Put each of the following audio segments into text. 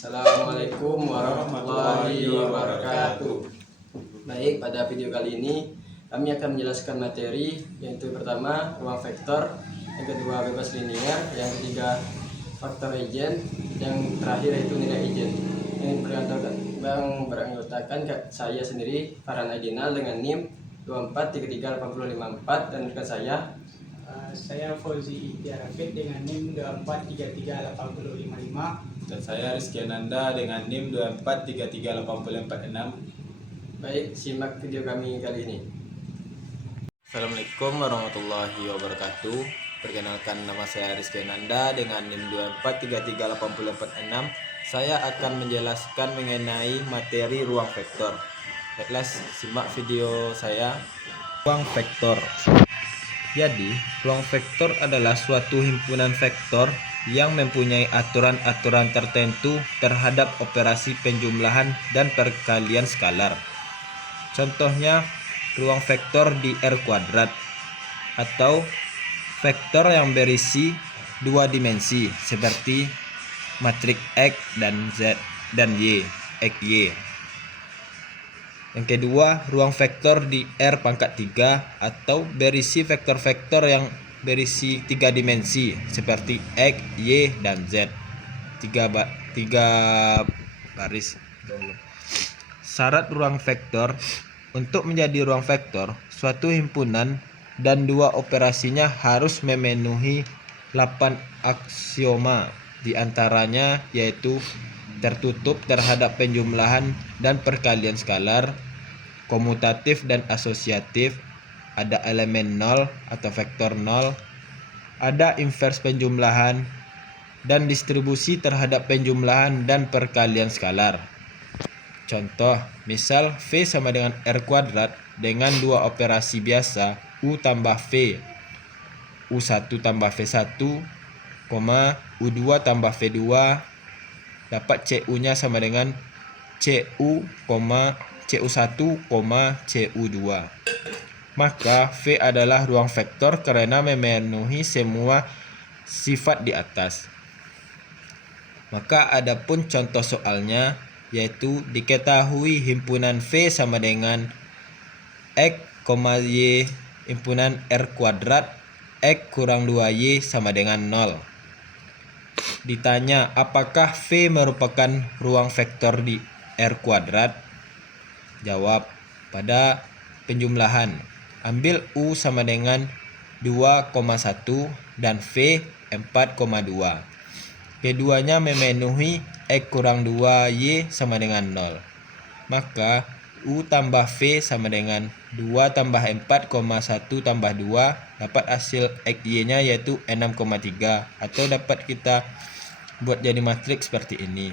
Assalamualaikum warahmatullahi wabarakatuh. Baik, pada video kali ini kami akan menjelaskan materi, yaitu pertama ruang vektor, yang kedua bebas linear, yang ketiga faktor eigen, yang terakhir yaitu nilai eigen. Yang beranggotakan saya sendiri, Farhan Aidinal, dengan NIM 2433854, dan rekan saya Fauzi Ikhtiar dengan NIM 2433855. Dan saya Rizky Ananda dengan NIM 2433846. Baik, simak video kami kali ini. Assalamualaikum warahmatullahi wabarakatuh. Perkenalkan, nama saya Rizky Ananda dengan NIM 2433846. Saya akan menjelaskan mengenai materi ruang vektor. Baiklah, simak video saya. Ruang vektor. Jadi, ruang vektor adalah suatu himpunan vektor yang mempunyai aturan-aturan tertentu terhadap operasi penjumlahan dan perkalian skalar. Contohnya, ruang vektor di R kuadrat atau vektor yang berisi dua dimensi seperti matriks X dan Z dan Y, X, Y. Yang kedua, ruang vektor di R pangkat 3 atau berisi vektor-vektor yang berisi tiga dimensi seperti X, Y, dan Z. Tiga baris. Syarat ruang vektor. Untuk menjadi ruang vektor, suatu himpunan dan dua operasinya harus memenuhi 8 aksioma, diantaranya yaitu tertutup terhadap penjumlahan dan perkalian skalar, komutatif dan asosiatif, ada elemen 0 atau vektor 0, ada invers penjumlahan, dan distribusi terhadap penjumlahan dan perkalian skalar. Contoh, misal V sama dengan R kuadrat dengan dua operasi biasa U tambah V, U1 tambah V1, U2 tambah V2, dapat CU-nya sama dengan CU, CU1, CU2. Maka V adalah ruang vektor karena memenuhi semua sifat di atas. Maka adapun contoh soalnya, yaitu diketahui himpunan V sama dengan X, Y himpunan R kuadrat X kurang 2Y sama dengan 0. Ditanya, apakah V merupakan ruang vektor di R kuadrat? Jawab, pada penjumlahan. Ambil U sama dengan 2,1 dan V 4,2. Keduanya memenuhi X kurang 2Y sama dengan 0. Maka U tambah V sama dengan 2 tambah 4,1 tambah 2, dapat hasil XY-nya yaitu 6,3, atau dapat kita buat jadi matriks seperti ini.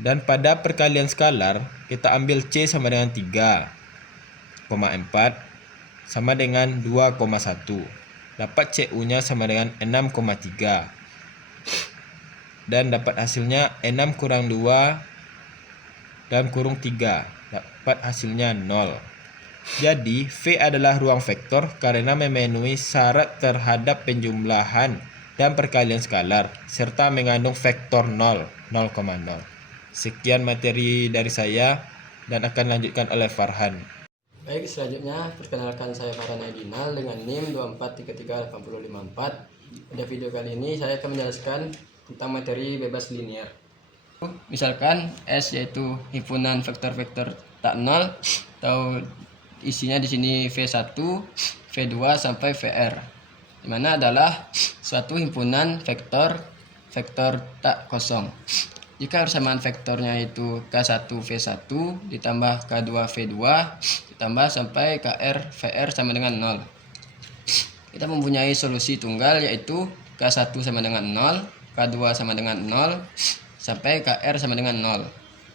Dan pada perkalian skalar, kita ambil C sama dengan 3,4 sama dengan 2,1. Dapat CU-nya sama dengan 6,3. Dan dapat hasilnya 6 kurang 2 dan kurung 3. Dapat hasilnya 0. Jadi, V adalah ruang vektor karena memenuhi syarat terhadap penjumlahan dan perkalian skalar, serta mengandung vektor 0, 0,0. Sekian materi dari saya dan akan lanjutkan oleh Farhan. Baik, selanjutnya perkenalkan, saya Farhan Aidinal dengan NIM 2433854. Pada video kali ini saya akan menjelaskan tentang materi bebas linear. Misalkan S yaitu himpunan vektor-vektor tak nol, atau isinya di sini V1, V2 sampai VR, di mana adalah suatu himpunan vektor tak kosong. Jika persamaan vektornya itu K1 V1 ditambah K2 V2 ditambah sampai KR VR sama dengan 0. Kita mempunyai solusi tunggal, yaitu K1 sama dengan 0, K2 sama dengan 0, sampai KR sama dengan 0.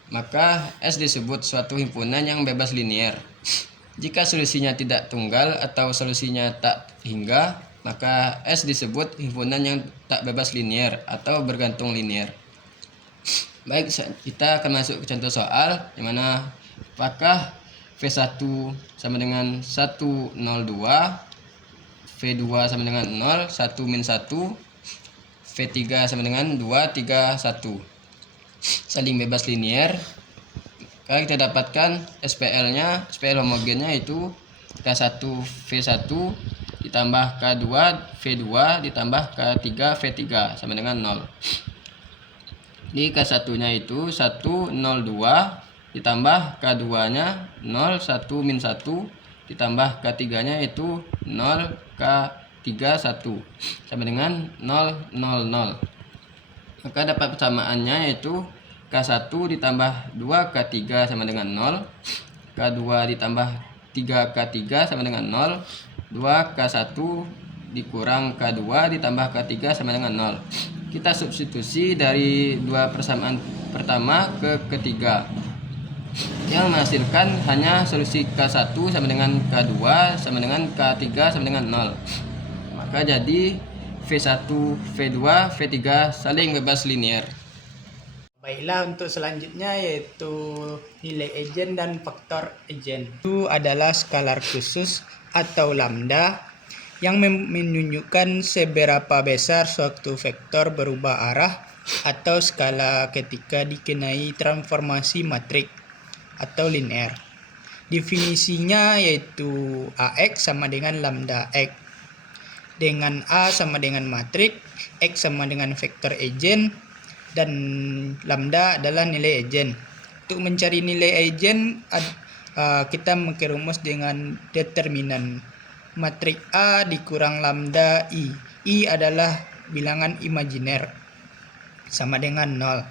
Maka S disebut suatu himpunan yang bebas linear. Jika solusinya tidak tunggal atau solusinya tak hingga, maka S disebut himpunan yang tak bebas linear atau bergantung linear. Baik, kita akan masuk ke contoh soal, di mana apakah V1 sama dengan 102, V2 sama dengan 0, 1 min 1, V3 sama dengan 2, 3, 1. Saling bebas linier. Maka kita dapatkan SPL-nya, SPL homogennya itu K1 V1 ditambah K2 V2 ditambah K3 V3 sama dengan 0. Di K1-nya itu 1, 0, 2 ditambah K2-nya 0, 1, min 1 ditambah K3-nya itu 0, K3, 1 sama dengan 0, 0, 0. Maka dapat persamaannya yaitu K1 ditambah 2K3 sama dengan 0, K2 ditambah 3K3 sama dengan 0, 2K1 dikurang K2 ditambah K3 sama dengan 0. Kita substitusi dari dua persamaan pertama ke ketiga, yang menghasilkan hanya solusi K1 sama dengan K2 sama dengan K3 sama dengan 0. Maka jadi V1, V2, V3 saling bebas linier. Baiklah, untuk selanjutnya yaitu nilai eigen dan faktor eigen. Itu adalah skalar khusus atau lambda yang menunjukkan seberapa besar suatu vektor berubah arah atau skala ketika dikenai transformasi matrik atau linear. Definisinya yaitu AX sama dengan lambda X, dengan A sama dengan matrik, X sama dengan vektor eigen, dan lambda adalah nilai eigen. Untuk mencari nilai eigen, kita memakai rumus dengan determinan matrik A dikurang lambda I. I adalah bilangan imajiner sama dengan 0.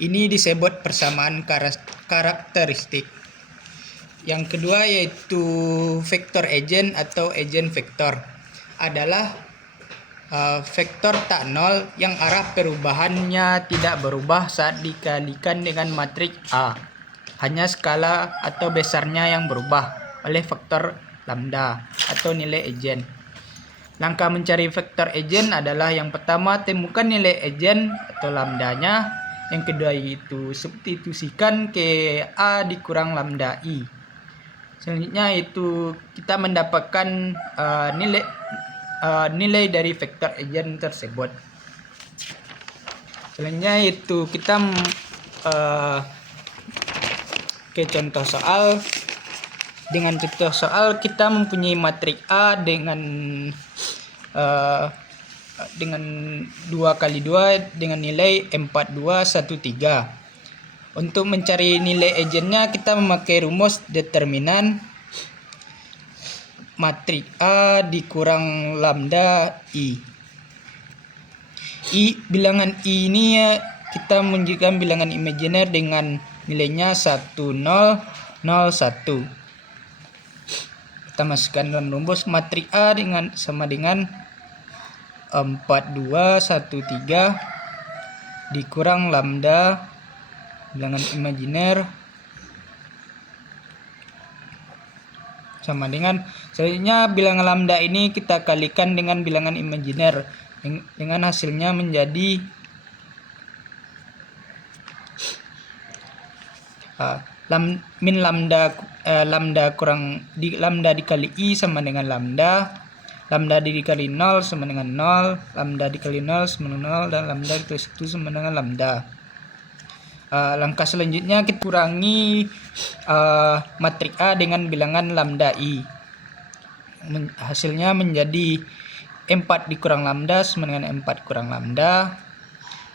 Ini disebut persamaan karakteristik. Yang kedua yaitu vektor eigen atau eigen vektor adalah vektor tak nol yang arah perubahannya tidak berubah saat dikalikan dengan matrik A. Hanya skala atau besarnya yang berubah oleh faktor lambda atau nilai eigen. Langkah mencari vektor eigen adalah yang pertama temukan nilai eigen atau lambdanya. Yang kedua itu substitusikan ke A dikurang lambda I. Selanjutnya itu kita mendapatkan nilai dari vektor eigen tersebut. Selanjutnya itu kita ke contoh soal. Dengan contoh soal kita mempunyai matrik A dengan 2 kali 2 dengan nilai 4213. Untuk mencari nilai eigennya kita memakai rumus determinan matrik A dikurang lambda I. Bilangan I ini kita menunjukkan bilangan imajiner dengan nilainya 1, 0, 0, 1. Kita masukkan dalam rumus matrik A sama dengan 4213 dikurang lambda bilangan imajiner sama dengan, selanjutnya bilangan lambda ini kita kalikan dengan bilangan imajiner dengan hasilnya menjadi min lambda kurang lambda dikali I sama dengan lambda dikali 0 sama dengan 0, lambda dikali 0 sama dengan 0, dan lambda dikali 1 sama dengan lambda. Langkah selanjutnya kita kurangi matrik A dengan bilangan lambda I. Hasilnya menjadi 4 dikurang lambda sama dengan 4 kurang lambda,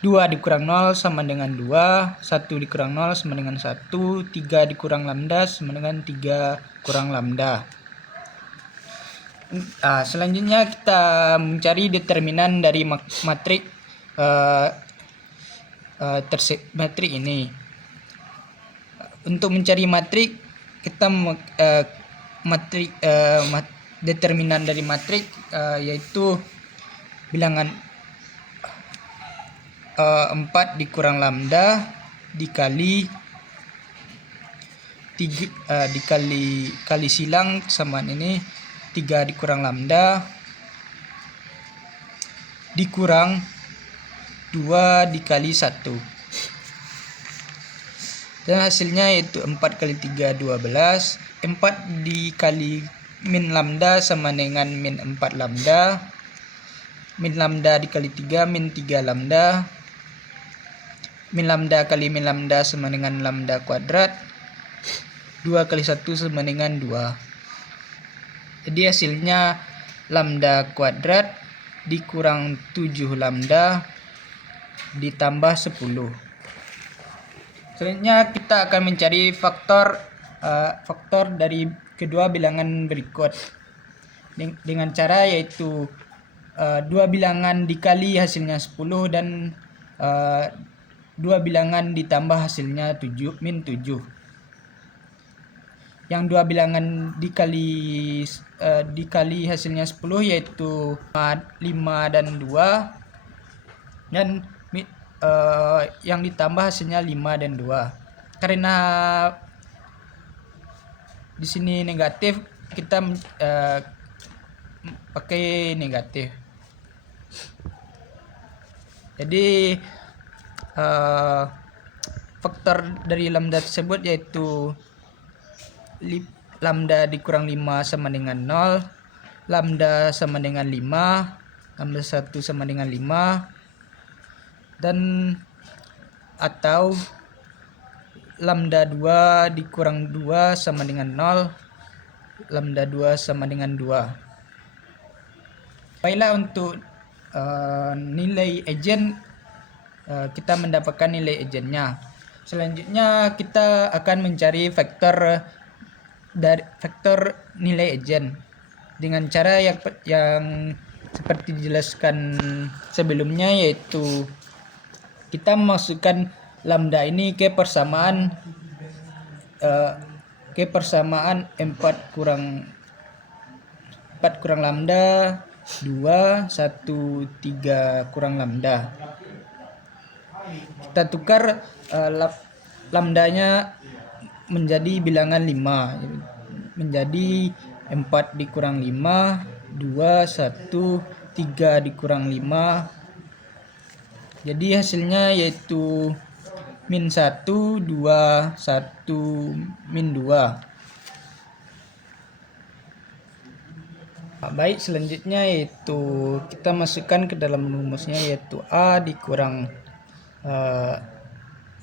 2 dikurang 0 sama dengan 2, 1 dikurang 0 sama dengan 1, 3 dikurang lambda sama dengan 3 kurang lambda. Selanjutnya kita mencari determinan dari matrik matrik ini. Untuk mencari matrik kita determinan dari matrik yaitu bilangan 4 dikurang lambda dikali 3 dikali silang sama ini 3 dikurang lambda dikurang 2 dikali 1, dan hasilnya yaitu 4 kali 3 12, 4 dikali min lambda sama dengan min 4 lambda, min lambda dikali 3 min 3 lambda. Min lambda kali min lambda sama dengan lambda kuadrat. 2 kali 1 sama dengan 2. Jadi hasilnya lambda kuadrat dikurang 7 lambda ditambah 10. Selanjutnya kita akan mencari faktor dari kedua bilangan berikut dengan cara yaitu dua bilangan dikali hasilnya 10 dan dua bilangan ditambah hasilnya 7 min 7. Yang dua bilangan dikali hasilnya 10 yaitu 5 dan 2, dan yang ditambah hasilnya 5 dan 2. Karena di sini negatif, kita pakai negatif. Jadi faktor dari lambda tersebut yaitu lambda dikurang 5 sama dengan 0, lambda sama dengan 5, lambda 1 sama dengan 5, dan atau lambda 2 dikurang 2 sama dengan 0, lambda 2 sama dengan 2. Baiklah, untuk nilai egen kita mendapatkan nilai egennya. Selanjutnya kita akan mencari faktor nilai egen dengan cara yang seperti dijelaskan sebelumnya, yaitu kita memasukkan lambda ini ke persamaan 4 kurang lambda 2 1 3 kurang lambda. Kita tukar lambdanya menjadi bilangan 5, menjadi 4 dikurang 5 2 1 3 dikurang 5. Jadi hasilnya yaitu min 1 2 1 min 2. Baik, selanjutnya yaitu kita masukkan ke dalam rumusnya, yaitu A dikurang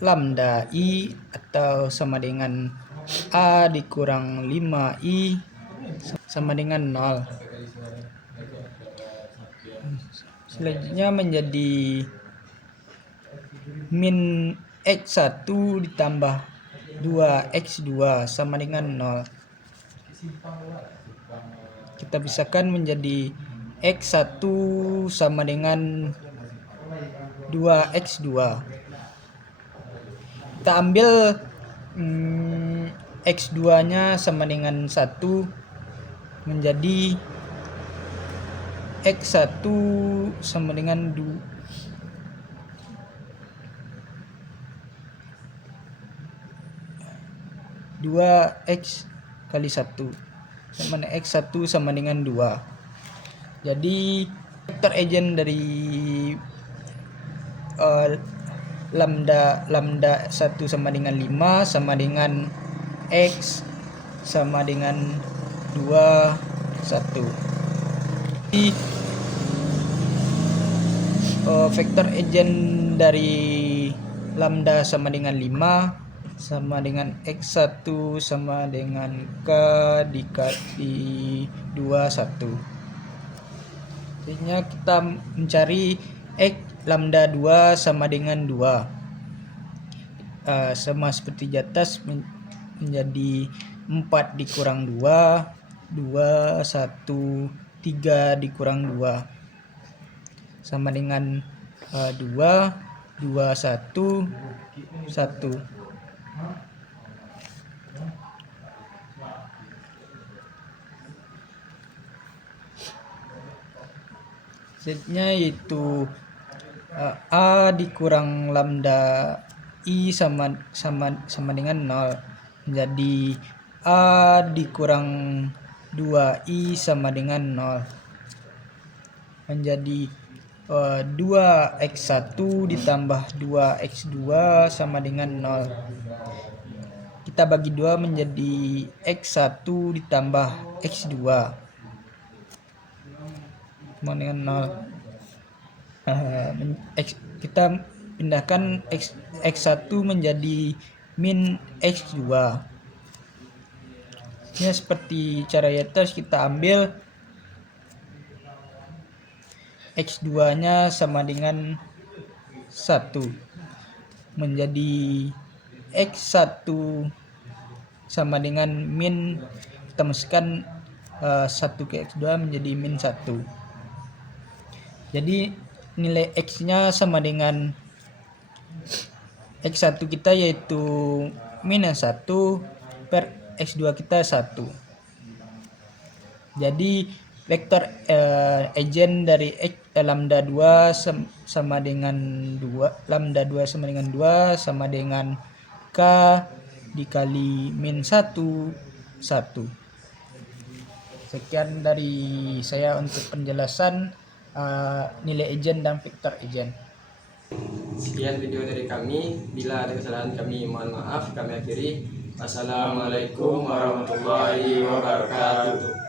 lambda I atau sama dengan A dikurang 5I sama dengan 0. Selanjutnya menjadi min X1 ditambah 2X2 sama dengan 0. Kita pisahkan menjadi X1 sama dengan 2X2. Kita ambil X2 nya sama dengan 1, menjadi X1 sama dengan 2X kali 1 sama X1 sama dengan 2. Jadi faktor egen dari lambda 1 sama dengan 5 sama dengan X sama dengan 2 1. Jadi faktor egen dari lambda sama dengan 5 sama dengan X1 sama dengan K dikali 2 1. Jadinya kita mencari X lambda 2 sama dengan 2. Sama seperti di atas, menjadi 4 dikurang 2 2 1 3 dikurang 2 sama dengan 2 2 1 1. Selanjutnya yaitu A dikurang lambda I sama dengan 0, menjadi A dikurang 2I sama dengan 0, menjadi 2x1 ditambah 2x2 sama dengan 0. Kita bagi 2 menjadi x1 ditambah x2 sama dengan 0. kita pindahkan X1 menjadi min X2. Ini seperti cara di atas, kita ambil X2 nya sama dengan 1 menjadi X1 sama dengan min, kita masukkan 1 ke X2 menjadi min 1. Jadi nilai X nya sama dengan X1 kita yaitu minus 1 per X2 kita 1. Jadi vektor egen dari lambda 2 sama dengan 2, lambda 2 sama dengan 2 sama dengan K dikali min 1 1. Sekian dari saya untuk penjelasan nilai egen dan vektor egen. Sekian video dari kami. Bila ada kesalahan kami mohon maaf. Kami akhiri. Assalamualaikum warahmatullahi wabarakatuh.